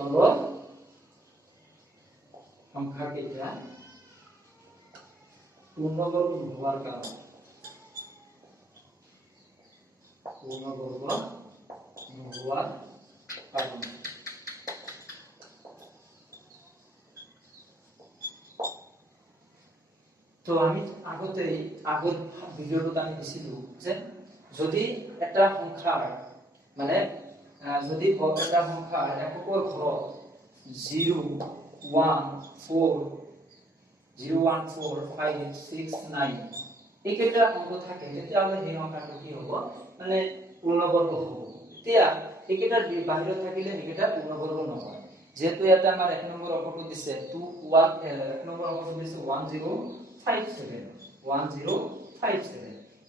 তলৰ সংখ্যাকেইটা পূৰ্ণবৰ্গ নোহোৱাৰ কাৰণে তো আমি আগৰ ভিডিঅ'টোত আমি দিছিলো যে যদি এটা সংখ্যাৰ মানে যদি এটা সংখ্যাৰ এককৰ ঘৰত 0 1 4 5 6 9 এইকেইটা অংক থাকে তেতিয়াহ'লে সেই সংখ্যাটো কি হ'ব মানে পূৰ্ণবৰ্গ হ'ব। এতিয়া এইকেইটাৰ বাহিৰত থাকিলে এইকেইটা পূৰ্ণবৰ্গ নহয়। যেহেতু এটা আমাৰ এক নম্বৰ অংকটো দিছে 2 1 এক নম্বৰ অংকটো দিছে 1057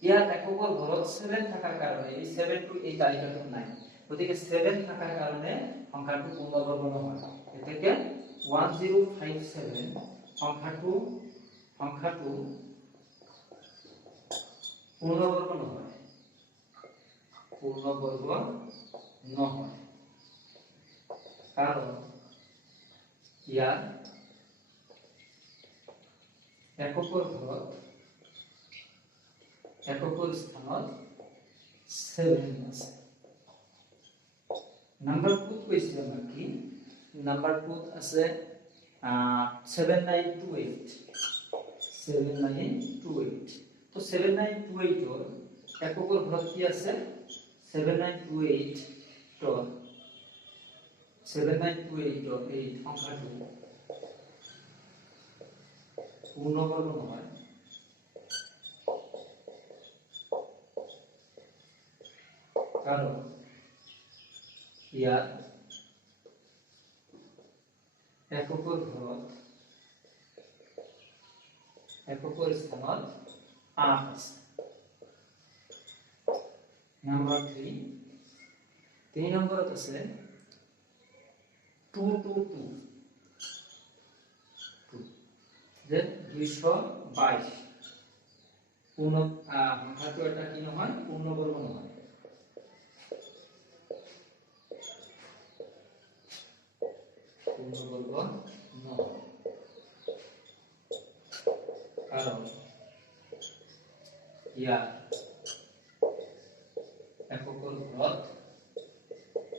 ইয়াত এককৰ ঘৰত 7 থাকাৰ কাৰণে এই 7 টো এই তালিকাটোত নাই। গতিকে 7 থাকাৰ কাৰণে সংখ্যাটো পূৰ্ণবৰ্গ নহয়। এতেকে 1057 সংখ্যাটো পূৰ্ণবৰ্গ নহয় কাৰণ ইয়াৰ এককৰ ঘৰত এককৰ স্থানত 7 আছে। নাম্বাৰ 2 কৈছে আমাৰ কি নাম্বাৰ 2 আছে 7928 তো 7928 ৰ এককৰ ঘৰত কি আছে 7928 ৰ এই সংখ্যাটো পূৰ্ণবৰ্গ নহয় কাৰণ ইয়াত এককৰ ঘৰত এককৰ স্থানত 8 আছে। নাম্বাৰ 3 নম্বৰত আছে 222 যে 222 সংখ্যাটো এটা কি নহয় পূৰ্ণবৰ্গ নহয় কাৰণ ইয়াৰ এককৰ ঘৰত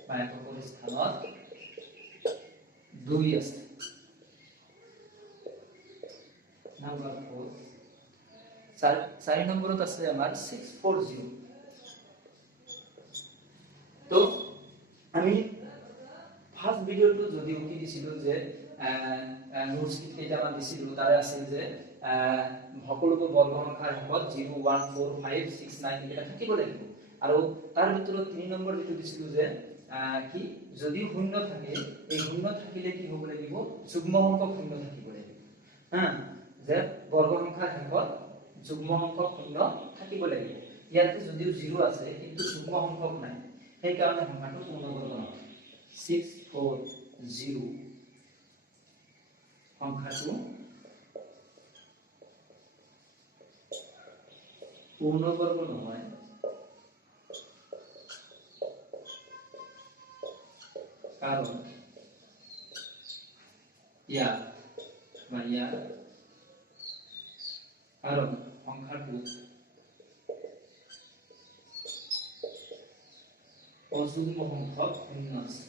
বা এককৰ স্থানত 2 আছে। নাম্বাৰ 4 4 নম্বৰত আছে আমাৰ 640 তো আমি ফাৰ্স্ট ভিডিওটো যদি উঠি দিছিলো যে নোটস কেইটামান দিছিলো তাৰে আছিল যে সকলোবোৰ বৰ্গ সংখ্যাৰ শেষত 0 1 4 5 6 9 এটা থাকিব লাগিব আৰু তাৰ ভিতৰত 3 নম্বৰ যেটো দিছিলো যে কি যদি শূন্য থাকে এই শূন্য থাকিলে কি হ'ব লাগিব যুগ্ম সংখ্যক শূন্য থাকিব লাগিব যে বৰ্গ সংখ্যাৰ শেষত যুগ্ম সংখ্যক শূন্য থাকিব লাগিব। ইয়াতে যদিও 0 আছে কিন্তু যুগ্ম সংখ্যক নাই সেই কাৰণে সংখ্যাটো পূৰ্ণবৰ্গ নহয়। 640 সংখ্যাটো পূৰ্ণবৰ্গ নহয় কাৰণ ইয়াৰ কাৰণ সংখ্যাটো অযুগ্ম সংখ্যক শূন্য আছে।